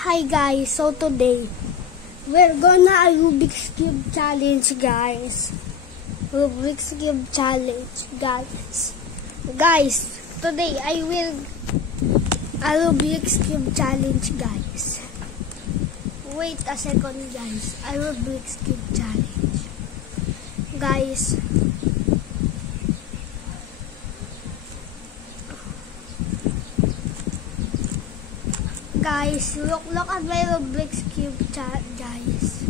Hi guys, so today we're gonna Rubik's Cube challenge, guys. Rubik's Cube challenge, guys. Guys, today I will a Rubik's Cube challenge, guys. Wait a second, guys. A Rubik's Cube challenge, guys. Guys, look at my Rubik's Cube chat, guys.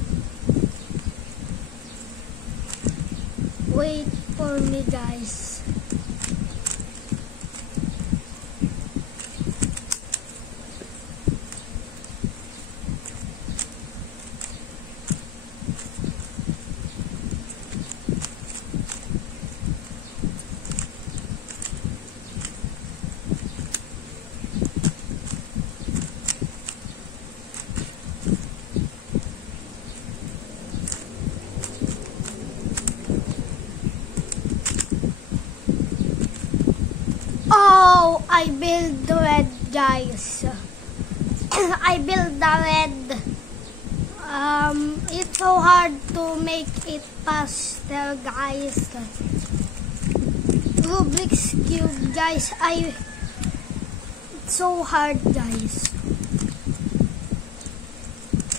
Wait for me, guys. Oh, I build the red, guys. I build the red. It's so hard to make it faster, guys. Rubik's Cube, guys. It's so hard, guys.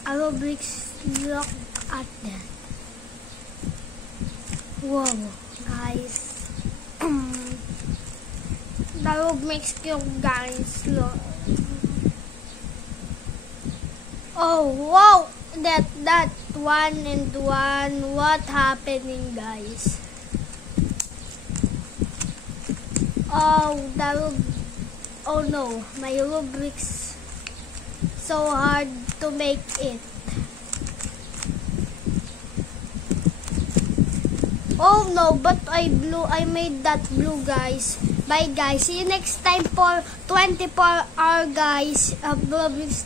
Rubik's, look at that. Whoa, guys. The Rubik's Cube, guys. Look. Oh, wow! That 1 and 1. What happening, guys? Oh, oh no, my Rubik's so hard to make it. Oh no, but I made that blue, guys. Bye, guys. See you next time for 24 hour, guys. Rubik's